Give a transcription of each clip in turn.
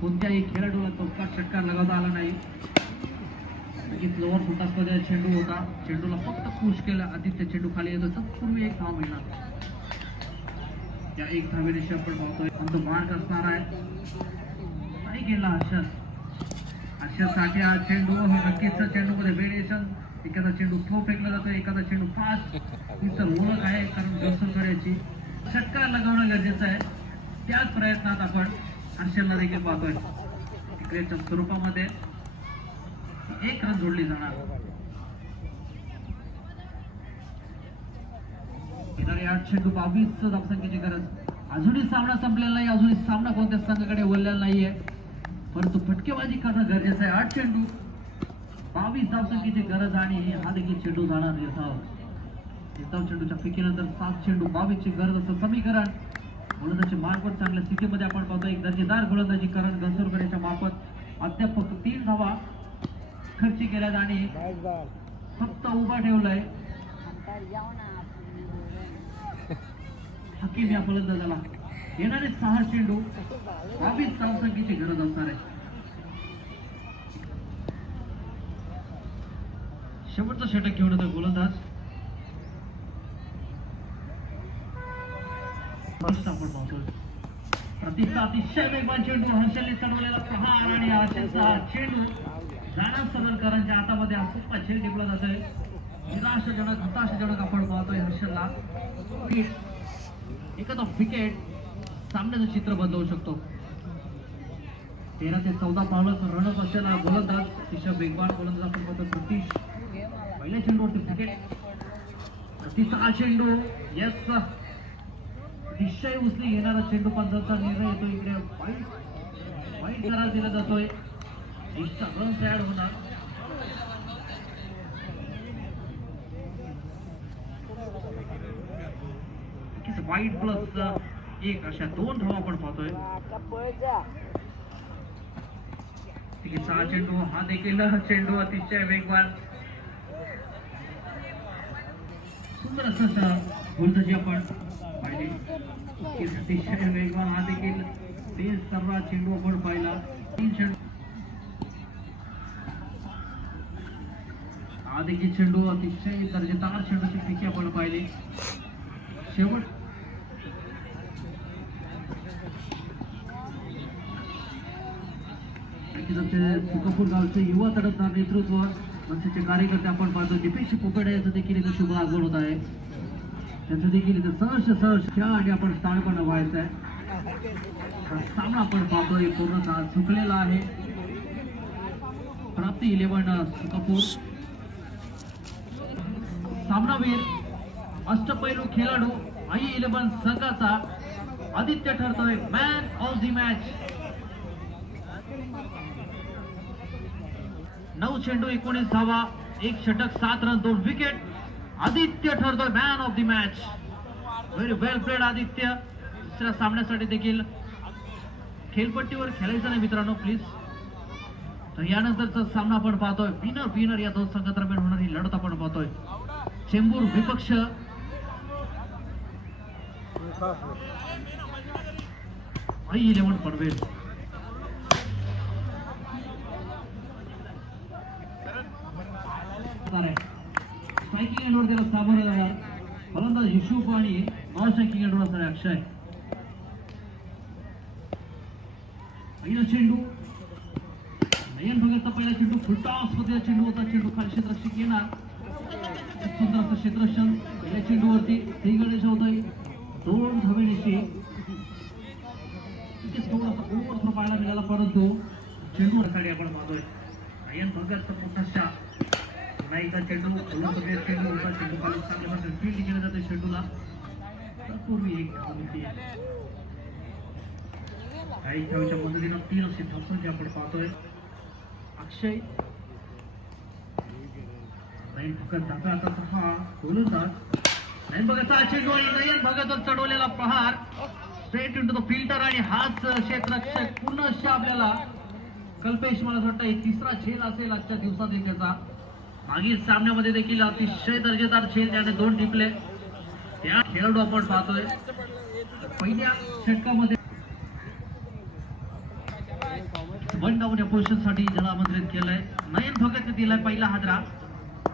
कोणत्याही खेळाडूला चौका षटकार लगावता आला नाही. लगेच लोअर फुटामध्ये चेंडू होता. चेंडूला फक्त पुश केला आदित्य चेंडू खाली येतो तत्पूर्वी एक धाव मिळणार. त्या एक धावेनिशी आपण पाहतोय. आणि तो मार्क असणार आहे. नाही गेला हर्षद हर्षदसाठी हा चेंडू हा नक्कीच चेंडूमध्ये व्हेरिएशन एखादा चेंडू स्लो फेकला जातो एखादा चेंडू फास्ट ही तर ओळख आहे कारण दर्शन करायची षटकार लगावणं गरजेचं आहे. त्याच प्रयत्नात आपण हर्षलला देखील पाहतोय. क्रिकेटच्या स्वरूपामध्ये एक रन जोडली जाणार. येणारे आठ टू बावीस धावसंख्येची गरज अजूनही सामना संपलेला नाही. अजूनही सामना कोणत्या संघाकडे वळलेला नाहीये. परंतु फटकेबाजी करणं गरजेचं आहे. आठ चेंडू बावीस धावसंख्येची गरज आणि हा देखील चेंडू जाणार. येसाव येसाव चेंडूच्या फिकीनंतर सात चेंडू बावीसची गरज असं समीकरण गोलंदाजी मार्फत चांगल्या स्थितीमध्ये आपण पाहतो एक दर्जेदार गोलंदाजी करण घनसोरकर मार्फत अद्याप फक्त तीन धावा खर्ची केल्यात आणि फक्त उभा ठेवलाय. हकीम या फलंदाजाला येणारे सहा चेंडू बावीस धावसंख्येची गरज असणार आहे. शेवटचा षटक घेऊन येतो गोलंदाज मस्त आपण पाहतोय प्रतिष्ठा अतिशय वेगवान चेंडू हर्षलने चढवलेला प्रहार आणि हर्षलचा हा चेंडू जाणार सदरकरांच्या हातामध्ये हा खूप छेड टिपला जातोय. निराशाजनक हताशाजनक आपण पाहतोय हर्षलला. एखादा विकेट सामन्याचं चित्र बदलवू शकतो. तेरा ते चौदा पावलं रणत असलेला गोलंदाज. अतिशय वेगवान गोलंदाज आपण पाहतो सतीश पहिल्या चेंडूवरती विकेट तिसरा चेंडू. येस निश्चय उचली येणारा चेंडू पंचाचा निर्णय येतो इकडे. वाईट वाईट करार दिला जातोय. इष्टा रन तयार होणार. वाईट प्लस एक अशा दोन धावा आपण पाहतोय. सहा चेंडू. हा देखील चेंडू अतिशय वेगवान. सुंदर असं गोलंदाजी आपण. पाहिली अतिशय वेगवान हा देखील तेज सर्व चेंडू आपण पाहिला तीन चेंडू हा देखील चेंडू अतिशय दर्जेदार चेंडूची पिके आपण पाहिली शेवट नक्कीच आमचे तुकापूर गावचे युवा तडफदार नेतृत्व मनसेचे कार्यकर्ते आपण पाहतो दीपेश पोपेडे यांचं देखील इथं शुभ आगमन होत आहे त्यांचं देखील इथं सहर्ष सहर्ष खेळा आणि आपण स्थानपण व्हायचं आहे सामना आपण पाहतोय पूर्णतः चुकलेला आहे. प्राप्ती इलेव्हन कपूर. सामनावीर अष्टपैलू खेळाडू आई इलेव्हन संघाचा आदित्य ठरतोय मॅन ऑफ दी मॅच नऊ चेंडू एकोणीस धावा एक षटक सात रन दोन wicket Aditya ठरतोय man of the match very well played Aditya. दुसऱ्या सामन्यासाठी देखील खेळपट्टीवर खेळायचं नाही मित्रांनो प्लीज तर यानंतरचा सामना आपण पाहतोय. विनर विनर या दोन संघादरम्यान होणारी लढत आपण पाहतोय. चेंबूर विपक्ष. आई इलेव्हन पनवेल. स्ट्रायकिंग एंडवर त्याला सामोरं जाणार फलंदाज युसुफ आणि नॉन स्ट्रायकिंग एंडवर असणार अक्षय पहिला चेंडू नयन भगतचा पहिला चेंडू फुलटॉसमध्ये चेंडू होता चेंडू खाली क्षेत्ररक्षक येणार खूप सुंदर असं क्षेत्ररक्षण पहिल्या चेंडूवरती श्री गणेश होतोय दोन धावेनिशी तिथेच थोडासा ओव्हर थ्रो पाहायला मिळाला परंतु चेंडू साडी आपण पाहतोय नयन भगतचा मोठाशा नाईचा चेंडू कोल्हापूरचे चेंडू होता चेंडू खाली चांगल्या प्रकारे फील्ड केलं जाते चेंडूला पूर्वी एक होती काही खेळाच्या मदतीनं तीन असे धावसंख्य आपण पाहतोय. अक्षय. नाही फक्त दादा आता सहा गोलंदाज नाही भगतचा चेंडू आणि नाही. भगतवर चढवलेला प्रहार स्ट्रेट इंटू द फिल्टर आणि हाच क्षेत्ररक्षक पुनश्च आपल्याला कल्पेश मला वाटतं हे तिसरा झेल असेल आजच्या दिवसात एक त्याचा मागील सामन्यामध्ये देखील अतिशय दर्जेदार झेल त्याने दोन टिपले. त्या खेळाडू आपण पाहतोय. पहिल्या षटकामध्ये वन डाऊन या पोझिशनसाठी ज्याला आमंत्रित केलंय. नयन भगत दिलाय पहिला हादरा.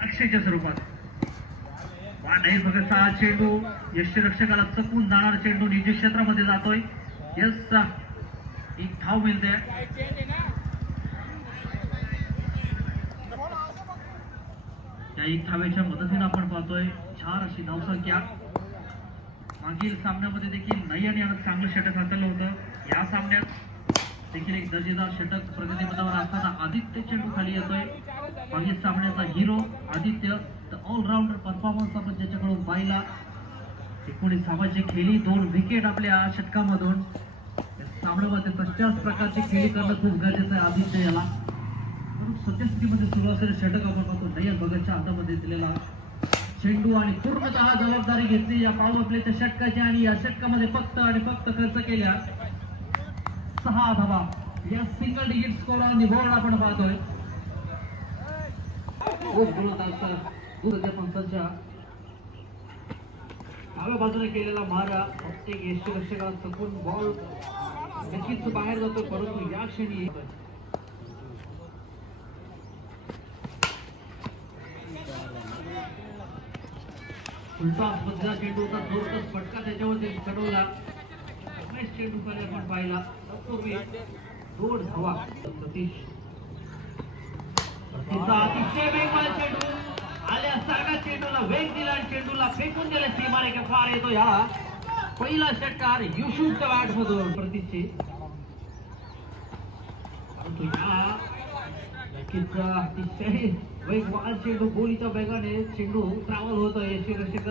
अक्षयच्या स्वरूपात. नयन भगतचा हा चेंडू. यष्टीरक्षकाला चकून जाणार चेंडू निजी क्षेत्रामध्ये जातोय. यस एक धाव मिळते. त्या एक धावेच्या मदतीने आपण पाहतोय. छान अशी धावसंख्या मागील सामन्यामध्ये देखील नयन यानं चांगलं षटक हाताळलं होतं. या सामन्यात देखील एक दर्जेदार षटक प्रगतीपथावर असताना आदित्य चेंडू खाली येतोय. मागील सामन्याचा hero Aditya all rounder performance आपण त्याच्याकडून पाहिला. एकोणीस सामाजिक खेळी दोन विकेट आपल्या षटकामधून. या सामन्यामध्ये तशाच प्रकारची खेळी करणं खूप गरजेचं आहे आदित्य याला. सद्यस्थितीमध्ये सुरू असलेले षटक आपण पाहतो. नयन भगतच्या हातामध्ये दिलेला चेंडू आणि पूर्णतः जबाबदारी घेतली. या पाऊल आपल्याच्या षटकाची आणि या षटकामध्ये फक्त आणि फक्त खर्च केल्या सहा धावा. या सिंगल डिजिट स्कोर निवड आपण पाहतोय. पंचांच्या डाव्या बाजूने केलेला मारा प्रत्येक यष्टीरक्षकाला चकून बॉल नक्कीच बाहेर जातो परंतु या क्षणी उलटा मधला चेंडू होता जोरदार फटका चढवला रमेश सतीश। अतिशय चेंडू। आल्यासारखा चेंडूला वेग दिला चेंडूला फेकून दिला का फार येतो या। पहिला षटकार बॅट मधून परंतु अतिशय वेगवान चेंडू गोलीच्या वेगाने चेंडू ट्रॅव्हल होतोय याची रक्षक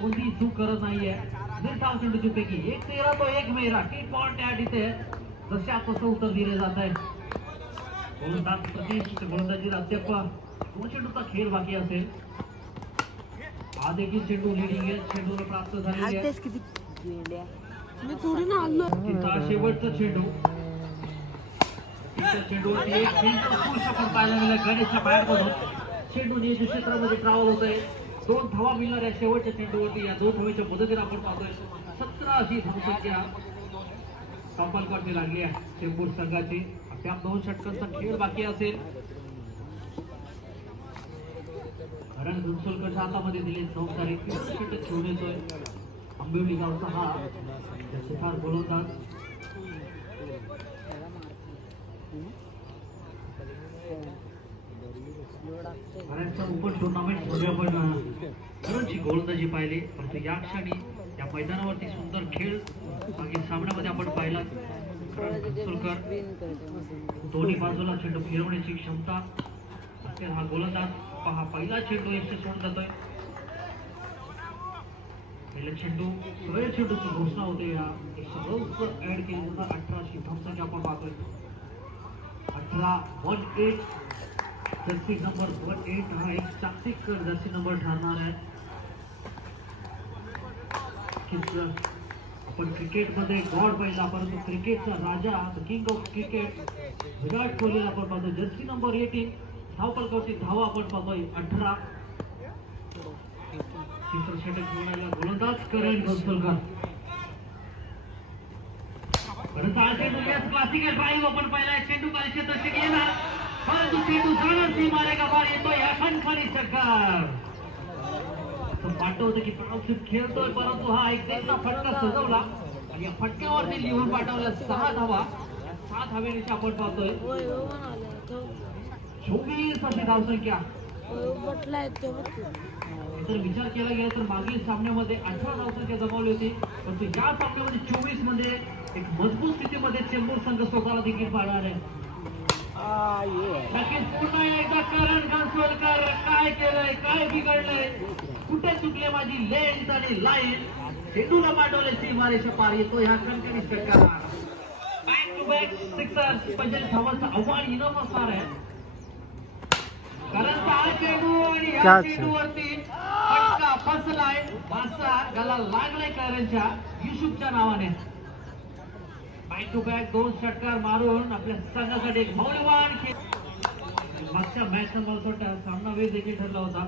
कोणतीही चूक करत नाहीये. निर्धाव चेंडूची पैकी एक तेरा तो एक मेरा. टी पॉइंट या इथे. जशा तसं उत्तर दिले जात आहे गोलंदाज गोलंदाजी दोन चेंडूचा खेळ बाकी असेल. हा देखील चेंडू लिडिंग आहे. चेंडूला प्राप्त झालेली आहे. थोडी ना शेवटचा चेंडू. एक चेंडू पाहायला मिळाला गणेशच्या चेंडू नियोजित क्षेत्रामध्ये ट्रॅव्हल होत आहे दोन धावा मिळणार या शेवटच्या चेंडूवरती या दोन धावेच्या मदतीने आपण पाहतोय. सतरा ही धावसंख्या संपालकवरती लागली आहे चेंबूर संघाची त्या दोन षटकांचा खेळ बाकी असेल कारण घुसोलकरच्या हातामध्ये दिले नऊ तारीख षटक घेऊन येतोय आंबिवली गावचा हा सुधार गोलंदाज हरणचं ओपन टुर्नामेंट पूर्वी आपण हरणची गोलंदाजी पाहिली. परंतु या क्षणी या मैदानावरती सुंदर खेळ मागील सामन्यामध्ये आपण पाहिला. हरण दोन्ही बाजूला चेंडू फिरवण्याची क्षमता. असेल हा गोलंदाज. पहा पहिला चेंडू यशस्वी होऊन जातोय. पहिला चेंडू सगळ्या चेंडूची घोषणा होते या. एकशे ऍड केली जातात अठराशे धावसंख्या आपण पाहतोय. अठरा one eight jersey number one eight हा एक जागतिक जर्सी नंबर ठरणार आहे. आपण क्रिकेटमध्ये गॉड पाहिला परंतु क्रिकेटचा राजा किंग ऑफ क्रिकेट विराट कोहलीला आपण पाहतो. जर्सी नंबर एटीन धावपलकावरती धावा आपण पाहतोय. अठरा. तिसरं षटक गोलंदाज करेल गोलकर परंतु हा क्लासिकल ड्राईव्ह आपण पहिला चेंडू काल क्षेत्रक्षक येणार. परंतु चेंडू जाणार ती मारे का बार येतो या खणखणी चक्कर वाटत होतं की प्रॉफिट खेळतोय परंतु हा एक त्यांना फटका सजवला. आणि या फटक्यावरती लिहून पाठवला सहा धावा. या सहा धावेनिशी आपण पाहतोय. चोवीस अशी धावसंख्या. होय जर विचार केला गेला तर मागील सामन्यामध्ये अठरा धावसंख्या जमावली होती. परंतु या सामन्यामध्ये चोवीसमध्ये एक मजबूत स्थितीमध्ये चेंबूर संघ स्वतःला देखील पाहणार आहे. नक्कीच पुन्हा एकदा करण घनसोलकर काय केलंय काय बिघडलंय? कुठे चुकले माझी लेन्स आणि लाईन चेंडूला पाठवले सीमारेच्या पार. येतो ह्या कणकणी षटकार बॅक टू बॅक सिक्सर पंचवीस धावांचं आव्हान इनफ असणार आहे. कारण हा चेंडू आणि ह्या चेंडूवरती फटका फसलाय. मासा त्याला लागलाय करणच्या. युसुफच्या नावाने. बॅक टू बॅक दोन षटकार मारून आपल्या संघासाठी एक मौल्यवान मागच्या मॅच मला वाटतं सामना वेळ देखील ठरला होता.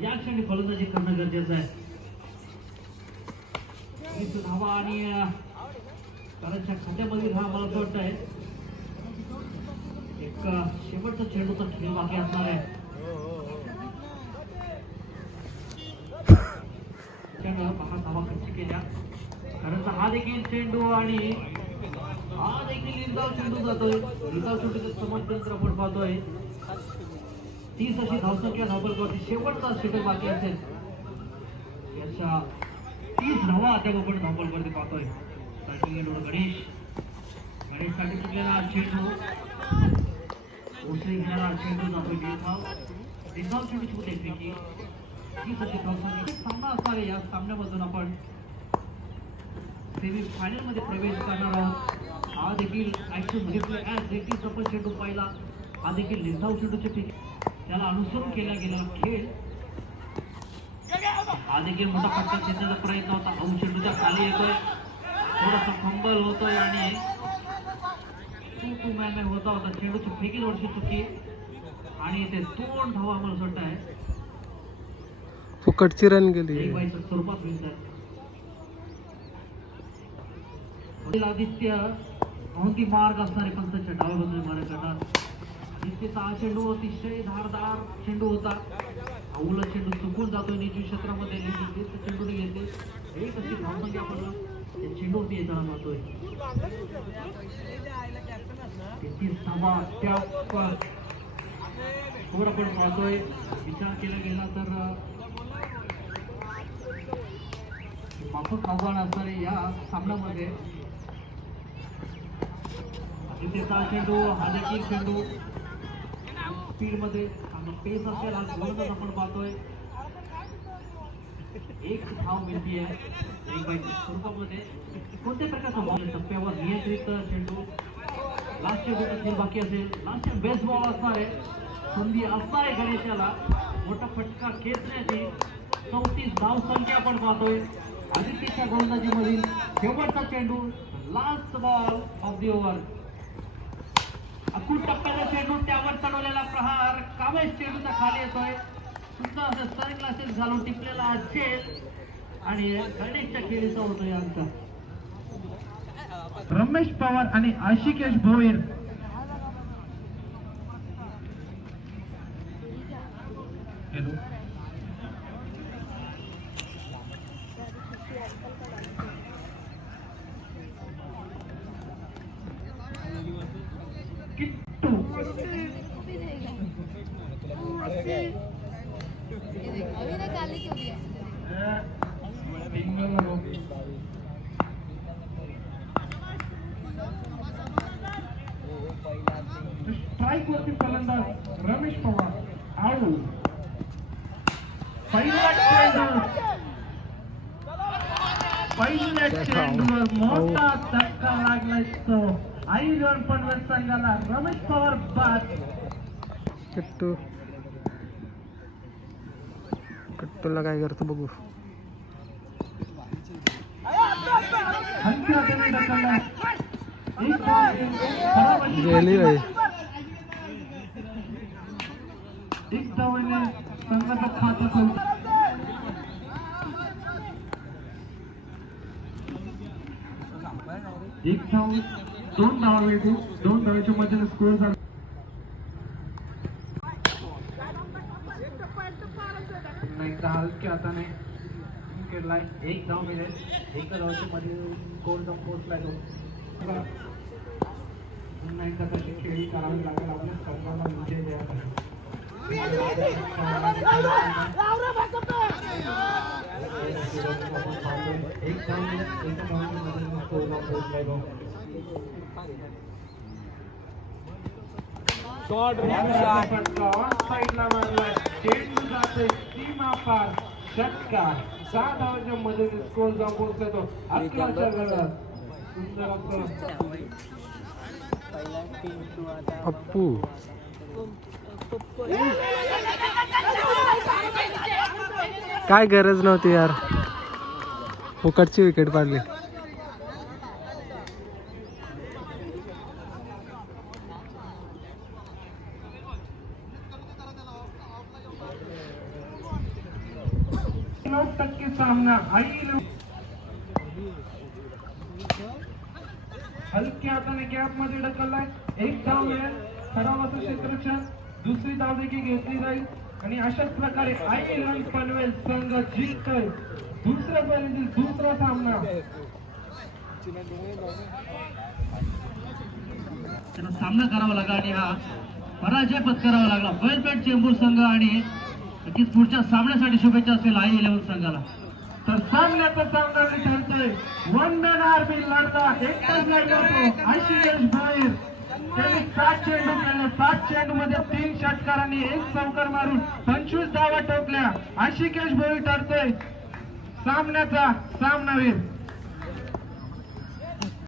या क्षणी फलंदाजी करणं गरजेचं आहे. धावा आणि अं, खात्यामध्ये हा मला असं आहे एक शेवटचा चेंडूचा खेळ बाकी असणार आहे. त्यानं बघा धावा खर्च केल्या कारण तर हा देखील चेंडू आणि हा देखील लिंगाव चेंडू जातोय लिंगाव चेंडूचं समजयंत्र आपण पाहतोय तीस अशी धावसंख्या धावपलकावरती शेवटचा षटक बाकी असेल याच्या तीस धावा अद्याप आपण धावपलकावरती पाहतोय starting end वर गणेश गणेशसाठी चुकलेला चेंडू ओसरी घेणारा चेंडू जातोय लिंगाव लिंगाव चेंडू छूट येते की तीस अशी धावसंख्या एक सामना असणार आहे या सामन्यामधून आपण सेमी फायनलमध्ये प्रवेश करणार आहोत. हा देखील ऍक्शन घेतलं ऍज देखील सफल चेंडू पाहिला हा देखील लिंगाव चेंडूचे पीक त्याला अनुसरून केला गेलेला खेळ. हा देखील मोठा फटका खेचण्याचा प्रयत्न होता. हा चेंडूच्या खाली येतोय. थोडासा फंबल होतोय आणि टू टू मॅन मॅन होता होता. चेंडूची फेकील वर्षी चुकी. आणि ते दोन धावा आम्हाला असं वाटत आहे फुकटची रन गेली. स्वरूपात होईल आदित्य अवंती मार्ग असणारे पंत डाव्या बाजूने मार्ग करणार आदित्यचा हा चेंडू अतिशय धारदार चेंडू होता. अवला चेंडू चुकून जातो निजू क्षेत्रामध्ये. निजू चेंडूने घेतले एक अशी धावसंख्या आपण त्या चेंडूवरती येताना पाहतोय. तेहतीस धावा त्या वर आपण पाहतोय. विचार केला गेला तर माफक आव्हान असणारे या सामन्यामध्ये तिथेचा चेंडू हा चेंडू स्पीडमध्ये पेस असेल गोलंदाज आपण पाहतोय. एक धाव मिळतीये एक बाई स्वरूपामध्ये कोणत्या प्रकारचा बॉल टप्प्यावर नियंत्रित चेंडू लास्टच्या गोष्ट बाकी असेल. लास्टच्या बेस्ट बॉल असणार आहे संधी असणार आहे गणेशाला मोठा फटका खेचण्याची चौतीस धाव संख्या आपण पाहतोय. आदित्यच्या गोलंदाजीमधील शेवटचा चेंडू last ball of the over Akut चेंडू त्यावर चढवलेला प्रहार कामेश चेंडूचा खाली येतोय. सुद्धा असं सन ग्लासेस घालून टिपलेला चेल आणि गणेशच्या खेळीचा होतोय आमचा. रमेश पवार आणि आशिकेश भोईर अभी ना काली क्यों दिया स्ट्राईक वरती फलंदाज रमेश पवार आऊट पहिला चेंडू पहिल्या चेंडूवर मोठा धक्का लागलाय तो आईवर पनवेल संघाला रमेश पवार बाद कट्टू कट्टूला काय करतो बघू हलकी हाताने ढकलला एक खराब अशी गेली बाई एक धावेने संघाचा खाता खोल एक धाव दोन धावा मिळतील. दोन धावाच्या मध्येने स्कोअर झाला. पुन्हा एकदा हलक्या हाताने केलाय एक धाव मिळेल एका धावाच्या मध्ये स्कोअर जाऊन पोहोचलाय तो. पुन्हा एकदा तशी खेळी करावी लागेल आपल्या संघाला विजय द्यावा लागेल धाव एका धावाच्या मध्ये स्कोअर जाऊन पोहोचलाय तो साईडला मारलाय चेंडू जाते सीमा पार षटकार सहा धावाच्या मध्ये स्कोर जाऊन पोहोचला तो अकराच्या घरात सुंदर असं अप्पू काय गरज नव्हती यार. फुकटची विकेट पाडली. सामना. हलक्या हाताने गॅपमध्ये ढकललाय. एक धाव मिळेल सरावाचं क्षेत्रक्षण दुसरी धावदेखील घेतली जाईल. आणि अशाच प्रकारे आई रन पनवेल संघ जिंकतोय. दुसऱ्या पहिल्यांदा दुसरा सामना. त्यांना सामना करावा लागला आणि हा पराजय पत्करावा लागला. वेलपेट चेंबूर संघ आणि नक्कीच पुढच्या सामन्यासाठी शुभेच्छा असेल आई इलेव्हन संघाला. तर सामन्याचा सामना ठरतोय. वन मॅन आर्मी लढता. एकटाच लढला तो. आशिकेश भोईर. त्यांनी सात चेंडू खेळले सात चेंडू मध्ये तीन षटकारांनी एक चौकार मारून पंचवीस धावा टोकल्या आशिकेश भोईर ठरतोय. सामन्याचा सामनावीर.